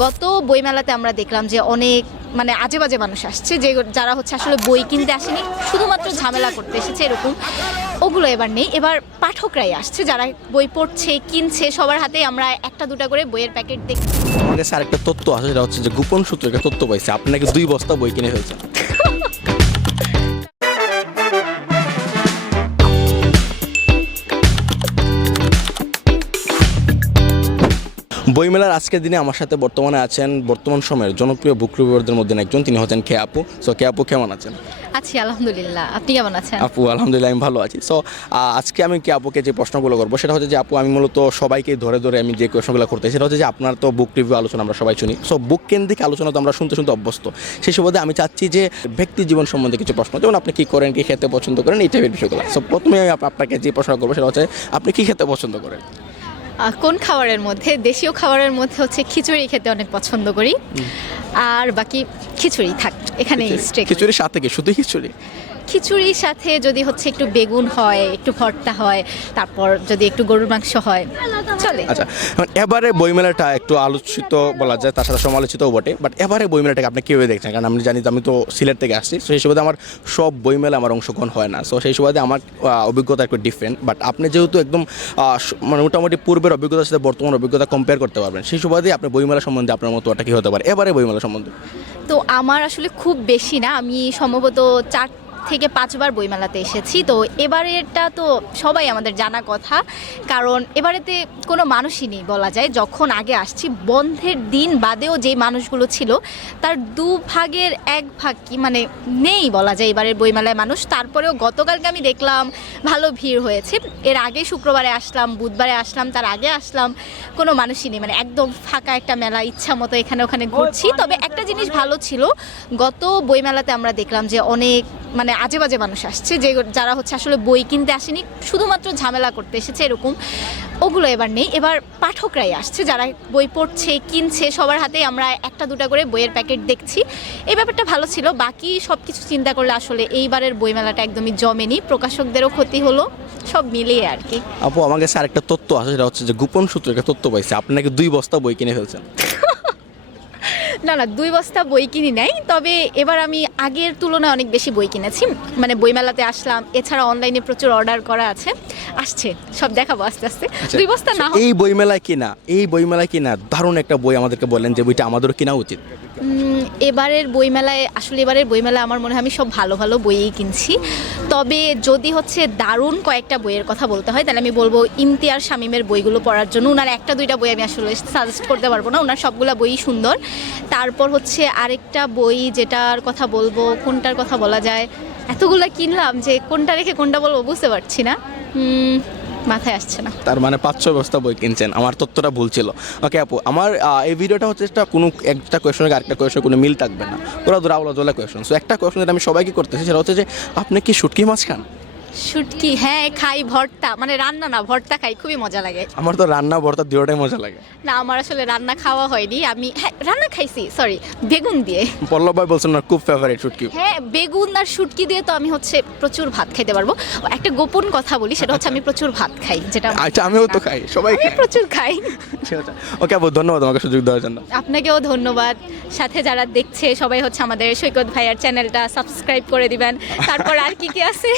গত বইমেলাতে আমরা দেখলাম যে অনেক মানে আজে বাজে মানুষ আসছে, যে যারা হচ্ছে আসলে বই কিনতে আসেনি, শুধুমাত্র ঝামেলা করতে এসেছে এরকম। ওগুলো এবার নেই, এবার পাঠকরাই আসছে যারা বই পড়ছে কিনছে, সবার হাতেই আমরা একটা দুটা করে বইয়ের প্যাকেট দেখি। আমার কাছে আরেকটা তথ্য আছে, সেটা হচ্ছে যে গোপন সূত্রে একটা তথ্য পাইছে, আপনি নাকি 2 বস্তা বই কিনে ফেলছেন। বইমেলার আজকের দিনে আমার সাথে বর্তমানে আছেন বর্তমান সময়ের জনপ্রিয় বুক রিভিউয়ারদের মধ্যে একজন, তিনি হচ্ছেন কে আপু। সো কে আপু কেমন আছেন? আছি আলহামদুলিল্লাহ, আপনি কেমন আছেন? আপু আলহামদুলিল্লাহ আমি ভালো আছি। সো আজকে আমি কে আপুকে যে প্রশ্নগুলো করবো সেটা হচ্ছে যে আপু, আমি মূলত সবাইকে ধরে ধরে আমি যে কোয়েশনগুলো করতে সেটা হচ্ছে যে আপনার তো বুক রিভিউ আলোচনা আমরা সবাই শুনি, সো বুক কেন্দ্রিক আলোচনা তো আমরা শুনতে শুনতে অভ্যস্ত। সেই সুবাদে আমি চাচ্ছি যে ব্যক্তি জীবন সম্বন্ধে কিছু প্রশ্ন, যেমন আপনি কী করেন, কী খেতে পছন্দ করেন, এই টাইপের বিষয়গুলো। সো প্রথমে আমি আপনাকে যে প্রশ্ন করবো সেটা হচ্ছে আপনি কী খেতে পছন্দ করেন? কোন খাবারের মধ্যে? দেশীয় খাবারের মধ্যে হচ্ছে খিচুড়ি খেতে অনেক পছন্দ করি, আর বাকি খিচুড়ি থাক এখানে স্টে। খিচুড়ির সাথে কি শুধু খিচুড়ি? খিচুড়ির সাথে যদি হচ্ছে একটু বেগুন হয়, একটু ভর্তা হয়, তারপর যদি একটু গরুর মাংস হয় চলে। আচ্ছা, এবারে বইমেলাটা একটু আলোচিত বলা যায়, তার সাথে সমালোচিতও বটে, বাট এবারে বইমেলাটাকে আপনি কীভাবে দেখছেন? কারণ আমি জানি, আমি তো সিলেট থেকে আসছি, সো সেই সুবাদে আমার সব বইমেলা আমার অংশগ্রহণ হয় না, সো সেই সুবাদে আমার অভিজ্ঞতা একটু ডিফারেন্ট। বাট আপনি যেহেতু একদম মানে মোটামুটি পূর্বের অভিজ্ঞতার সাথে বর্তমান অভিজ্ঞতা কম্পেয়ার করতে পারবেন, সেই সুবাদে আপনি বইমেলা সম্বন্ধে আপনার মতো ওটা কী হতে পারে এবারে বইমেলা সম্বন্ধে? তো আমার আসলে খুব বেশি না, আমি সম্ভবত 4 থেকে 5 বার বইমেলাতে এসেছি। তো এবারেরটা তো সবাই আমাদের জানা কথা, কারণ এবারেতে কোনো মানুষই নেই বলা যায়। যখন আগে আসছি বন্ধের দিন বাদেও যে মানুষগুলো ছিল তার 2 ভাগের 1 ভাগ কি মানে নেই বলা যায় এবারের বইমেলায় মানুষ। তারপরেও গতকালকে আমি দেখলাম ভালো ভিড় হয়েছে। এর আগে শুক্রবারে আসলাম, বুধবারে আসলাম, তার আগে আসলাম, কোনো মানুষই নেই, মানে একদম ফাঁকা একটা মেলা, ইচ্ছা মতো এখানে ওখানে ঘুরছি। তবে একটা জিনিস ভালো ছিল, গত বইমেলাতে আমরা দেখলাম যে অনেক মানে আজে বাজে মানুষ আসছে, যে যারা হচ্ছে আসলে বই কিনতে আসেনি, শুধুমাত্র ঝামেলা করতে এসেছে এরকম। ওগুলো এবার নেই, এবার পাঠকরাই আসছে যারা বই পড়ছে কিনছে, সবার হাতেই আমরা একটা দুটা করে বইয়ের প্যাকেট দেখছি। এই ব্যাপারটা ভালো ছিল। বাকি সব কিছু চিন্তা করলে আসলে এইবারের বইমেলাটা একদমই জমেনি, প্রকাশকদেরও ক্ষতি হলো, সব মিলিয়ে আর কি। আপু আমার কাছে আরেকটা তথ্য আছে, সেটা হচ্ছে যে গোপন সূত্রে একটা তথ্য পাইছে, আপনি নাকি 2 বস্তা বই কিনে ফেলছেন। না না, 2 বস্তা বই কিনি নাই, তবে এবার আমি আগের তুলনায় অনেক বেশি বই কিনেছি। মানে বইমেলাতে আসলাম, এছাড়া অনলাইনে প্রচুর অর্ডার করা আসছে, সব দেখাবো আস্তে আস্তে। 2 বস্তা না। এই বইমেলায় কিনা দারুণ একটা বই আমাদেরকে বলেন যে বইটা আমাদেরও কিনা উচিত। এবারের বইমেলায় আমার মনে হয় আমি সব ভালো ভালো বইই কিনছি। তবে যদি হচ্ছে দারুণ কয়েকটা বইয়ের কথা বলতে হয়, তাহলে আমি বলবো ইমতিয়াজ শামীমের বইগুলো পড়ার জন্য। ওনার একটা দুইটা বই আমি আসলে সাজেস্ট করতে পারবো না, ওনার সবগুলা বইই সুন্দর। তারপর হচ্ছে আরেকটা বই যেটার কথা বলবো, কোনটার কথা বলা যায়, এতগুলো কিনলাম যে কোনটা রেখে কোনটা বলবো বুঝতে পারছি না, মাথায় আসছে না। তার মানে 5-6 বস্তা বই কিনছেন, আমার তথ্যটা ভুল ছিল। ওকে আপু, আমার এই ভিডিওটা হচ্ছে কোনো একটা কোয়েশনের আরেকটা কোয়েশনের কোনো মিল থাকবে না, ওরা আওলা জোলা কোয়েশন। সো একটা কোয়েশন যেটা আমি সবাইকে করতেছি সেটা হচ্ছে যে আপনি কি শুটকি মাছ খান? শুটকি হ্যাঁ খাই, ভর্তা মানে রান্না না, ভর্তা খাই, খুবই মজা লাগে। আমার তো রান্না ভর্তা দুটোটাই মজা লাগে। না আমার আসলে রান্না খাওয়া হয়নি, আমি হ্যাঁ রান্না খাইছি, সরি বেগুন দিয়ে। পল্লব ভাই বলছেন না খুব ফেভারিট শুটকি। হ্যাঁ বেগুন আর শুটকি দিয়ে তো আমি হচ্ছে প্রচুর ভাত খাইতে পারবো। একটা গোপন কথা বলি, সেটা হচ্ছে আমি প্রচুর ভাত খাই, যেটা আচ্ছা আমিও তো খাই, সবাই আমি খাই। প্রচুর খাই। ওকে আপু, ধন্যবাদ আমাকে সুযোগ দেওয়ার জন্য। আপনাকেও ধন্যবাদ। সাথে যারা দেখছে সবাই হচ্ছে আমাদের সৈকত ভাইয়ার চ্যানেলটা সাবস্ক্রাইব করে দিবেন। তারপর আর কি কি আছে,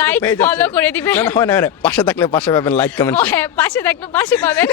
লাইক ফলো করে দিবেন। না হয় না, পাশে থাকলে পাশে পাবেন, লাইক কমেন্ট। ও হ্যাঁ, পাশে থাকলে পাশে পাবেন।